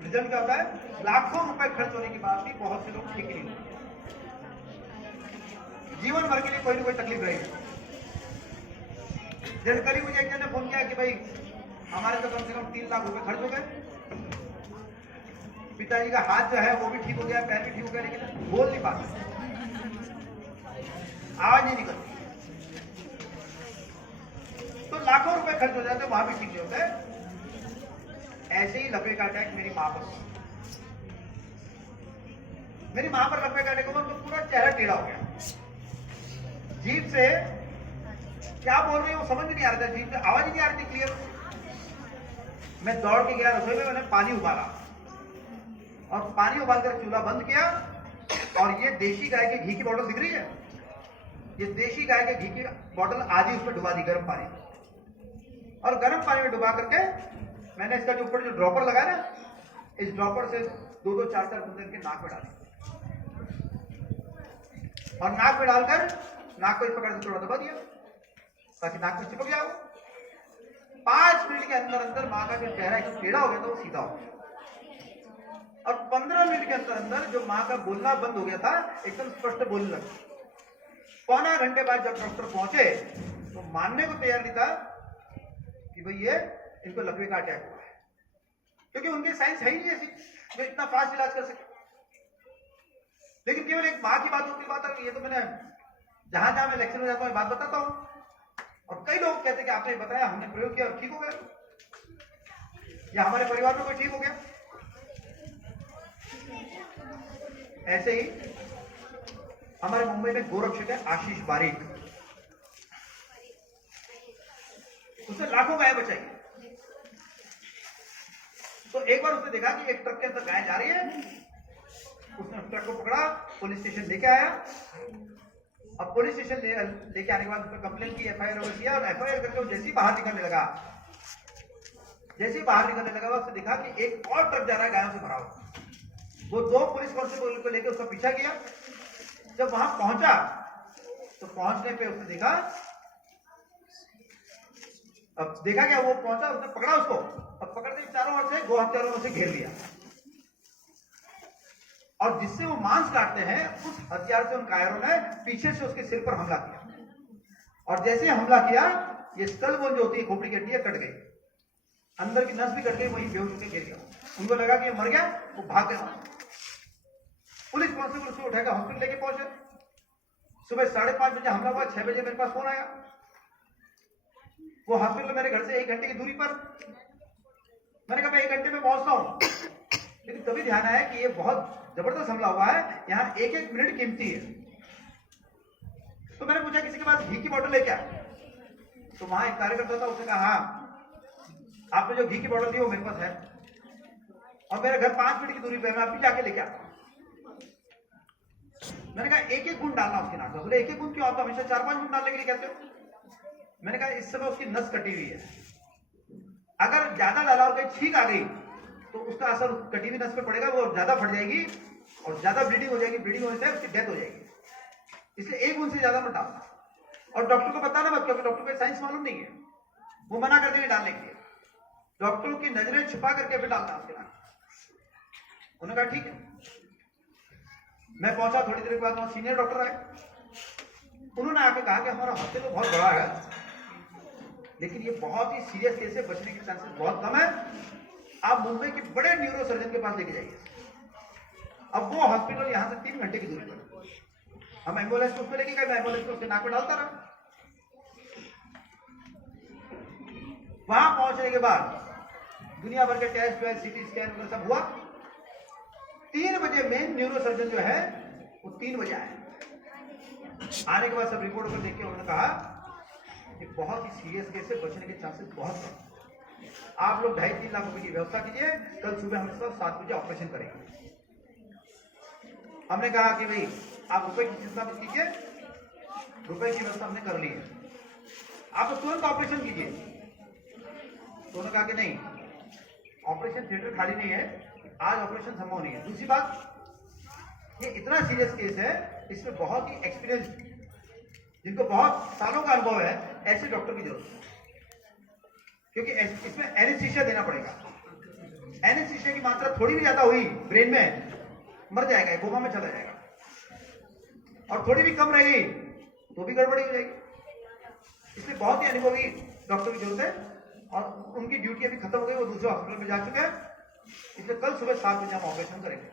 Result क्या होता है? लाखों रुपए खर्च होने के बाद भी बहुत से लोग ठीक नहीं होते, जीवन भर के लिए कोई ना कोई तकलीफ रहेगी। जैसे कल ही मुझे एक जन ने फोन किया कि भाई हमारे तो कम से कम 3 लाख रुपए खर्च हो गए, पिताजी का हाथ जो है वो भी ठीक हो गया, पैर भी ठीक हो गया, लेकिन बोल नहीं पाते, आवाज नहीं निकलती। तो लाखों रुपए खर्च हो जाते, वहां भी ठीक नहीं होते। ऐसे ही लकवे का अटैक मेरी मां पर लकवे का अटैक हुआ, तो पूरा चेहरा टेढ़ा हो गया, जीभ से क्या बोल रही हूँ समझ में नहीं आ रहा था, जीभ से आवाज ही नहीं आ रही थी क्लियर। मैं दौड़ के गया रसोई में, मैंने पानी उबाला और पानी उबालकर चूल्हा बंद किया, और ये देशी गाय के घी की बोतल दिख रही है, ये देशी गाय के घी की बोतल आधी उसमें डुबा दी गर्म पानी में, और गर्म पानी में डुबा करके मैंने इसका जो ऊपर जो ड्रॉपर लगा ना, इस ड्रॉपर से 2-2, 4-4 बूंदे इनके नाक में डाली, और नाक में डालकर नाक को इस प्रकार से थोड़ा दबा दिया ताकि नाक में चिपक जाओ। 5 मिनट के अंदर अंदर माँ का जो चेहरा एकदम टेढ़ा हो गया था वो सीधा हो गया, और 15 मिनट के अंदर अंदर जो माँ का बोलना बंद हो गया था एकदम स्पष्ट बोलने लगा। पौना घंटे बाद जब डॉक्टर पहुंचे तो मानने को तैयार नहीं था कि भाई ये इनको लकवे का अटैक हुआ है, क्योंकि उनकी साइंस है ही नहीं ऐसी जो इतना फास्ट इलाज कर सके। लेकिन केवल एक माँ की बात होती बात है, ये तो मैंने जहां जहां मैं लेक्चर में जाता हूं बात बताता हूं, और कई लोग कहते हैं कि आपने बताया, हमने प्रयोग किया और ठीक हो गया, या हमारे परिवार में कोई ठीक हो गया। ऐसे ही हमारे मुंबई में गोरक्षक है आशीष बारीक, उसने लाखों गाय बचाई। तो एक बार उसने देखा कि एक ट्रक के अंदर गाय जा रही है, उसने ट्रक को पकड़ा, पुलिस स्टेशन लेके आया, और पुलिस स्टेशन लेके आने के बाद उसने कंप्लेन की, एफआईआर किया, और एफआईआर करके वो जैसे ही बाहर निकलने लगा उसने देखा कि एक और ट्रक जा रहा है गायों से भरा हुआ। वो 2 पुलिस कांस्टेबल को लेकर उसका पीछा किया। जब वहां पहुंचा तो पहुंचने पे उसने देखा, अब देखा क्या, वो पहुंचा, उसने पकड़ा उसको, अब पकड़ते चारों ओर से गो हत्यारों से घेर लिया, और जिससे वो मांस काटते हैं उस हथियार से उन कायरों ने पीछे से उसके सिर पर हमला किया, और जैसे हमला किया ये स्कल बोन जो होती है, खोपड़ी की हड्डी कट गई, अंदर की नस भी कट गई, वहीं बेहोश होकर गिर गया। उनको लगा कि ये मर गया, वो भाग गया। पुलिस कांस्टेबल उसको उठाकर हॉस्पिटल लेके पहुंचे। सुबह 5:30 बजे हमला हुआ, 6 बजे मेरे पास फोन आया। वो हॉस्पिटल मेरे घर से 1 घंटे की दूरी पर। मैंने कहा मैं 1 घंटे में पहुंचता हूं, लेकिन तभी ध्यान आया कि ये बहुत जबरदस्त हमला हुआ है, यहाँ 1-1 मिनट कीमती है। तो मैंने पूछा किसी के पास घी की बोतल है क्या? तो वहां एक कार्यकर्ता था, उसने कहा हाँ, आपने जो घी की बोतल दी वो मेरे पास है, और मेरे घर 5 मिनट की दूरी पे, मैं अभी जाके लेके आता हूं। मैंने कहा 1-1 बूंद डालना उसके नाक में। बोले 1-1 बूंद क्यों? आप तो हमेशा 4-5 बूंद डालने के लिए कहते हो। मैंने कहा इस समय उसकी नस कटी हुई है, अगर ज्यादा डाला और कहीं छींक आ गई तो उसका असर कटी हुई नस पे पड़ेगा, वो ज्यादा फट जाएगी और ज्यादा ब्लीडिंग हो जाएगी, ब्लीडिंग होने से उसकी डेथ हो जाएगी, इसलिए 1 बूंद से ज्यादा मत डालना। और डॉक्टर को बताना मत, क्योंकि डॉक्टर को साइंस मालूम नहीं है, वो मना कर देंगे डालने के लिए। डॉक्टरों की नजरें छुपा करके फिर डालना उसके नाक। उन्होंने कहा ठीक है। मैं पहुंचा, थोड़ी देर के बाद वहां सीनियर डॉक्टर आए। उन्होंने आके कहा कि हमारा हॉस्पिटल बहुत बड़ा है, लेकिन ये बहुत ही सीरियस केस है, बचने के चांसेस बहुत कम है, आप मुंबई के बड़े न्यूरो सर्जन के पास लेके जाइए। अब वो हॉस्पिटल यहां से 3 घंटे की दूरी पर। हम एम्बुलेंस को उसमें लेके गए, मैं एम्बुलेंस को उसके नाक में डालता रहा। वहां पहुंचने के बाद दुनिया भर के टेस्ट वेस्ट, सीटी स्कैन वगैरह सब हुआ। 3 बजे में न्यूरो सर्जन जो है वो 3 बजे आए। आने के बाद सब रिपोर्ट पर देख के उन्होंने कहा कि बहुत ही सीरियस केस है, बचने के चांसेस बहुत कम। आप लोग 2.5-3 लाख रुपए की व्यवस्था कीजिए, कल सुबह हम सब 7 बजे ऑपरेशन करेंगे। हमने कहा कि भाई आप रुपए की चिंता मत कीजिए, रुपए की व्यवस्था हमने कर ली है, आप तुरंत ऑपरेशन कीजिए। तो उन्होंने कहा कि नहीं, ऑपरेशन थिएटर खाली नहीं है, आज ऑपरेशन संभव नहीं है। दूसरी बात, ये इतना सीरियस केस है, इसमें बहुत ही एक्सपीरियंस, जिनको बहुत सालों का अनुभव है, ऐसे डॉक्टर की जरूरत है, क्योंकि इसमें एनेस्थीसिया देना पड़ेगा। एनेस्थीसिया की मात्रा थोड़ी भी ज्यादा हुई ब्रेन में, मर जाएगा, कोमा में चला जाएगा। और थोड़ी भी कम रहेगी तो भी गड़बड़ी हो जाएगी। इसलिए बहुत ही अनुभवी डॉक्टर की जरूरत है, और उनकी ड्यूटी अभी खत्म हो गई, वो दूसरे हॉस्पिटल में जा चुके हैं। इसलिए कल सुबह 7 बजे हम ऑपरेशन करेंगे।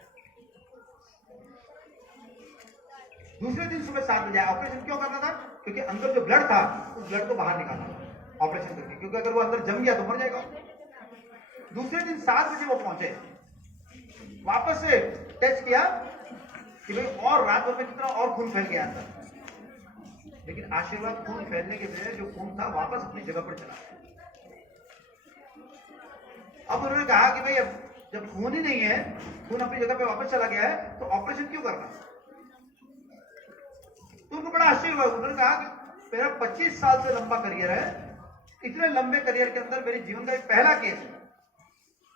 दूसरे दिन सुबह 7 बजे ऑपरेशन क्यों करना था? क्योंकि अंदर जो ब्लड था उस ब्लड को बाहर निकालना था ऑपरेशन करके, क्योंकि अगर वो अंदर जम गया तो मर जाएगा। दूसरे दिन 7 बजे वो पहुंचे, वापस से टेस्ट किया कि भाई और रात भर में कितना और खून फैल गया अंदर, लेकिन आशीर्वाद खून फैलने के बजाय जो खून था वापस अपनी जगह पर चला। अब उन्होंने कहा कि भाई अब जब खून ही नहीं है, खून अपनी जगह पे वापस चला गया है, तो ऑपरेशन क्यों करना? तो उनको बड़ा आश्चर्य हुआ। उन्होंने कहा कि मेरा 25 साल से लंबा करियर है, इतने लंबे करियर के अंदर मेरे जीवन का एक पहला केस है।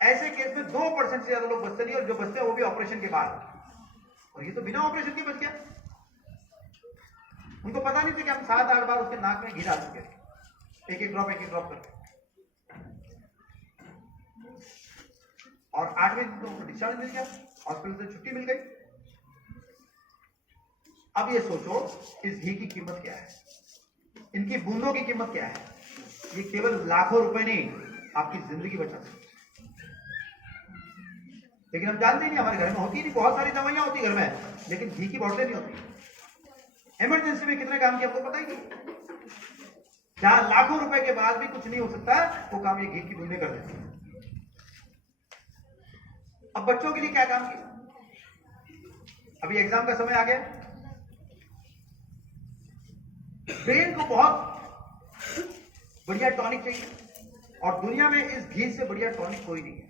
ऐसे केस में 2% से ज्यादा लोग बचते नहीं, और जो बचते हैं वो भी ऑपरेशन के बाद, और ये तो बिना ऑपरेशन के बच गया। उनको पता नहीं था कि हम 7-8 बार उसके नाक में घी डाल चुके, एक एक ड्रॉप करके, और 8वें दिन तो उनको डिस्चार्ज मिल गया, हॉस्पिटल से छुट्टी मिल गई। अब ये सोचो इस घी की कीमत क्या है, इनकी बूंदों की कीमत क्या है। ये केवल लाखों रुपए नहीं, आपकी जिंदगी बचा सकती। लेकिन हम जानते नहीं, हमारे घर में होती नहीं, बहुत सारी दवाइयां होती घर में, लेकिन घी की बोतलें नहीं होती। इमरजेंसी में कितने काम किए आपको पता ही नहीं। जहां लाखों रुपए के बाद भी कुछ नहीं हो सकता, वो काम ये घी की बूंदें कर देती है। अब बच्चों के लिए क्या काम किया? अभी एग्जाम का समय आ गया, ब्रेन को बहुत बढ़िया टॉनिक चाहिए, और दुनिया में इस घी से बढ़िया टॉनिक कोई नहीं है,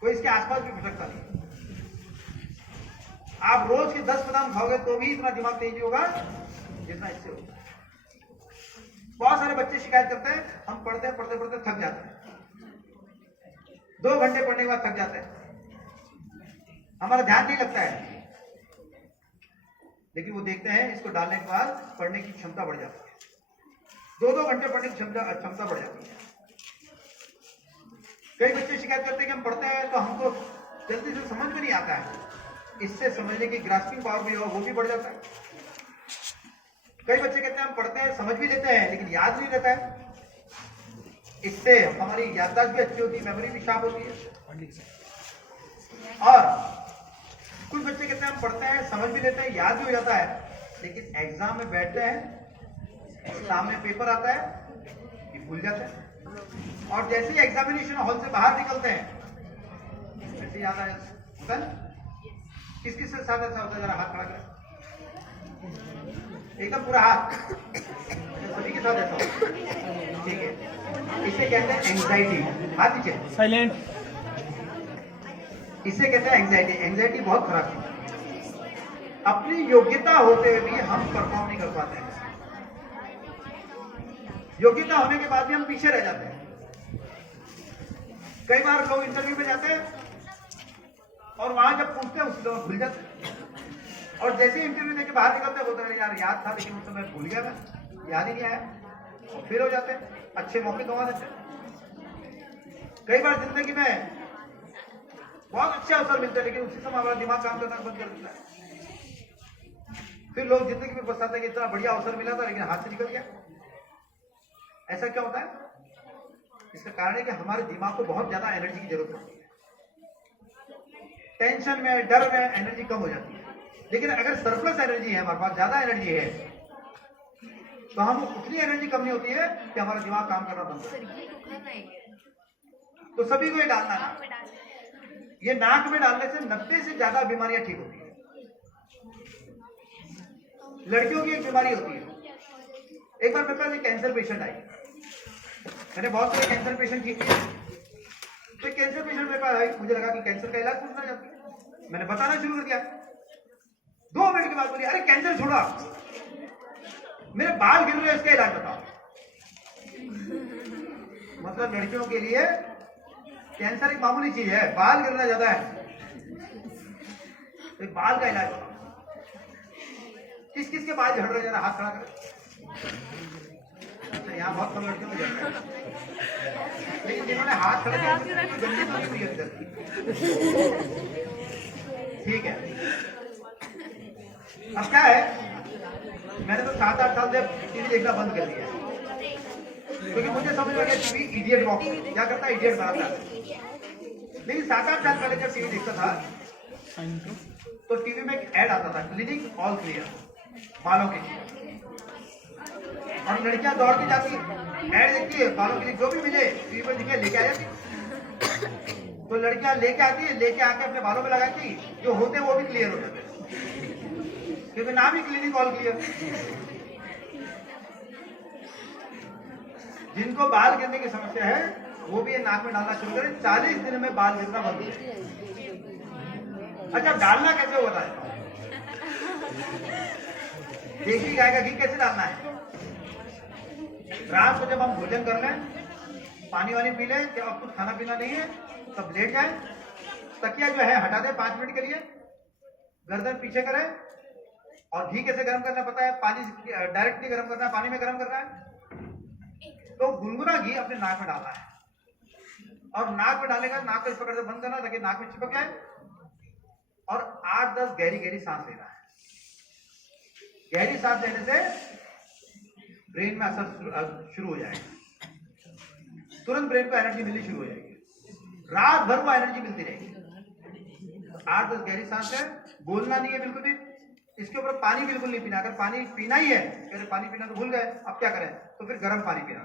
कोई इसके आसपास भी भटकता नहीं। आप रोज के 10 बादाम खाओगे तो भी इतना दिमाग तेज होगा जितना इससे होगा। बहुत सारे बच्चे शिकायत करते हैं, हम पढ़ते पढ़ते थक जाते हैं, 2 घंटे पढ़ने के बाद थक जाते हैं, हमारा ध्यान नहीं लगता है। लेकिन वो देखते हैं इसको डालने के बाद पढ़ने की क्षमता बढ़ जाती है, 2-2 घंटे पढ़ने की क्षमता बढ़ जाती है। कई बच्चे शिकायत करते हैं कि हम पढ़ते हैं तो हमको जल्दी से समझ में नहीं आता है, इससे समझने की ग्रास्पिंग पावर भी हो, वो भी बढ़ जाता है। कई बच्चे कहते हैं हम पढ़ते हैं, समझ भी लेते हैं, लेकिन याद नहीं रहता है, इससे हमारी याददाश्त भी अच्छी होती है, मेमोरी भी शार्प होती है। और कुछ बच्चे कहते हैं हम पढ़ते हैं, समझ भी लेते हैं, याद भी हो जाता है, लेकिन एग्जाम में बैठते हैं, सामने पेपर आता है कि भूल जाते हैं, और जैसे ही एग्जामिनेशन हॉल से बाहर निकलते हैं वैसे याद आ जाता है। किस किस के साथ ऐसा होता है? जरा हाथ खड़ा करें, एकदम पूरा हाथ, सभी के साथ ऐसा होता है, ठीक है। इसे कहते हैं एंग्जाइटी। हाथ नीचे, साइलेंट। इसे कहते हैं एंग्जाइटी। एंग्जाइटी बहुत खराब है, अपनी योग्यता होते हुए भी हम परफॉर्म नहीं कर पाते हैं, योग्यता होने के बाद भी हम पीछे रह जाते हैं। कई बार लोग इंटरव्यू में जाते हैं और वहां जब पूछते हैं उस समय भूल जाते हैं, और जैसे ही इंटरव्यू देके बाहर निकलते हैं बोलते हैं यार याद था लेकिन उस समय भूल गया, मैं याद ही नहीं आया, और फिर हो जाते हैं, अच्छे मौके गंवा देते हैं। कई बार जिंदगी में बहुत अच्छे अवसर मिलते हैं, लेकिन उसी समय हमारा दिमाग काम करना बंद कर देता है। फिर लोग जिंदगी में पछताते हैं कि इतना बढ़िया अवसर मिला था लेकिन हाथ से निकल गया। ऐसा क्या होता है? इसका कारण है कि हमारे दिमाग को बहुत ज्यादा एनर्जी की जरूरत होती है, टेंशन में, डर में एनर्जी कम हो जाती है। लेकिन अगर सरप्लस एनर्जी है, हमारे पास ज्यादा एनर्जी है, तो हम उतनी एनर्जी कम नहीं होती है कि हमारा दिमाग काम करना बंद हो जाए। तो सभी को ये डालना है, ये नाक में डालने से 90 से ज्यादा बीमारियां ठीक होती है। लड़कियों की एक बीमारी होती है, एक बार मेरे पास एक कैंसर पेशेंट आई, मैंने बहुत सारे कैंसर पेशेंट ठीक किए, तो कैंसर पेशेंट मेरे पास आई, मुझे लगा कि कैंसर का इलाज पूछना चाहती है, मैंने बताना शुरू कर दिया। 2 मिनट के बाद बोली अरे कैंसर छोड़ा, मेरे बाल गिर रहे हैं, इसका इलाज बताओ। मतलब लड़कियों के लिए कैंसर एक मामूली चीज है, बाल गिरना ज्यादा है, तो बाल का इलाज बताओ। किस किस के बाल झड़ रहे, जरा हाथ खड़ा करें। अच्छा यहाँ बहुत कम लड़कियों को जाता है, लेकिन जिन्होंने हाथ खड़े किए गंदी तो नहीं हुई अंदर की। ठीक है, अब क्या है, मैंने तो 7-8 साल से टीवी देखना बंद कर दिया है, क्योंकि मुझे समझ में गया टीवी इडियट बॉक्स क्या करता है, इडियट बनाता है। लेकिन 7-8 साल पहले जब टीवी देखता था तो टीवी में एक ऐड आता था, क्लिनिक ऑल क्लियर, बालों के लिए, और लड़कियां दौड़ के जाती ऐड देखती है बालों के लिए, जो भी मिले टीवी पर दिखे लेके आ जाती। तो लड़कियां लेके आती है, लेके आके अपने बालों में लगाती, जो होते वो भी क्लियर हो जाते, क्योंकि नाम ही क्लिनिक ऑल क्लियर। जिनको बाल गिरने की समस्या है वो भी ये नाक में डालना शुरू करें, 40 दिन में बाल गिरना बंद हो जाए। अच्छा, डालना कैसे हो बताए? देसी गाय का घी कैसे डालना है? रात को जब हम भोजन कर लें, पानी वानी पी लें, जब अब कुछ खाना पीना नहीं है तब लेट जाए, तकिया जो है हटा दे 5 मिनट के लिए, गर्दन पीछे करें, और घी कैसे गर्म करना पता है, पानी डायरेक्टली गर्म करना है, पानी में गर्म करना है, तो गुनगुना घी अपने नाक में डालना है, और नाक में डालेगा, नाक को इस प्रकार से बंद करना ताकि नाक में चिपक जाए, और 8-10 गहरी गहरी सांस लेना है। गहरी सांस लेने से ब्रेन में असर शुरू हो जाएगा, तुरंत ब्रेन को एनर्जी मिलनी शुरू हो जाएगी, रात भर वो एनर्जी मिलती रहेगी। 8-10 गहरी सांस है, बोलना नहीं है बिल्कुल भी, इसके ऊपर पानी बिल्कुल नहीं पीना। अगर पानी पीना ही है, फिर पानी पीना तो भूल गए, अब क्या करें, तो फिर गर्म पानी पीना,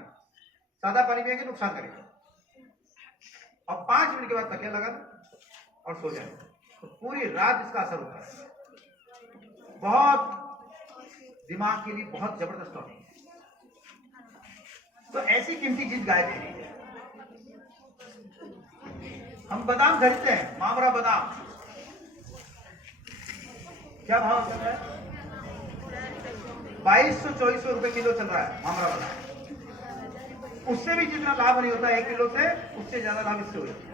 सादा पानी पिएंगे नुकसान करेगा। और 5 मिनट के बाद तकिया लगा और सो जाए, तो पूरी रात इसका असर होता है। बहुत दिमाग के लिए बहुत जबरदस्त होती है। तो ऐसी कीमती चीज गाय दे रही है। हम बादाम खरीदते हैं, मामरा बादाम, क्या भाव चल रहा है? 2200-2400 रुपए किलो चल रहा है मामरा बादाम। उससे भी जितना लाभ नहीं होता 1 किलो से, उससे ज्यादा लाभ इससे हो जाता है।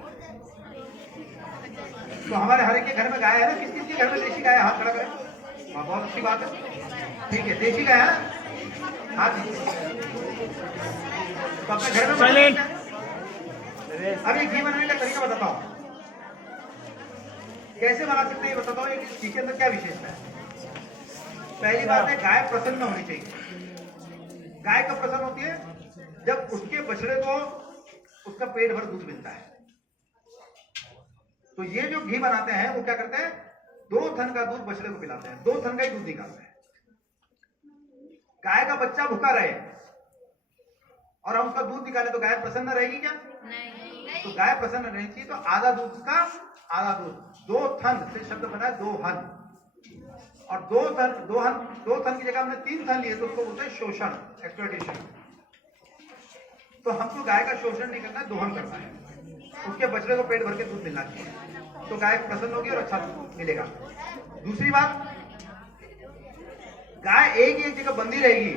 तो हमारे हर एक के घर में गाय है ना, किस किस के घर में देशी गाय है? हाथ खड़ा करें। हाँ, बहुत अच्छी बात है, ठीक है, देशी गाय है ना, हाथ दीजिए। तो अपने घर में अब ये घी बनाने का तरीका बताता हूँ, कैसे बना सकते हैं ये बताता हूँ। घी के अंदर क्या विशेषता है? पहली बात है, गाय प्रसन्न होनी चाहिए। गाय कब प्रसन्न होती है? जब उसके बछड़े को उसका पेट भर दूध मिलता है। तो ये जो घी बनाते हैं वो क्या करते हैं, 2 थन का दूध बछड़े को पिलाते हैं, 2 थन का ही दूध निकालते हैं। गाय का बच्चा भूखा रहे और हम उसका दूध निकाले तो गाय प्रसन्न रहेगी क्या? नहीं। तो गाय प्रसन्न रहनी चाहिए, तो आधा दूध का आधा दूध, 2 थन से शब्द बना है 2 हन, और 2 थन की जगह हमने 3 थन लिए तो उसको बोलते हैं शोषण, एक्सप्लॉइटेशन। तो हमको गाय का शोषण नहीं करना है, दोहन करना है, उसके बछड़े को पेट भर के दूध मिलना चाहिए, तो गाय प्रसन्न होगी और अच्छा दूध मिलेगा। दूसरी बात, गाय एक ही एक जगह बंदी रहेगी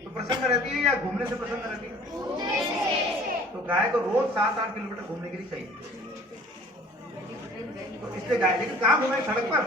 तो प्रसन्न रहती है या घूमने से प्रसन्न रहती है? तो गाय को रोज 7-8 किलोमीटर घूमने के लिए चाहिए। तो इसलिए गाय, लेकिन कहाँ घूमे? सड़क पर।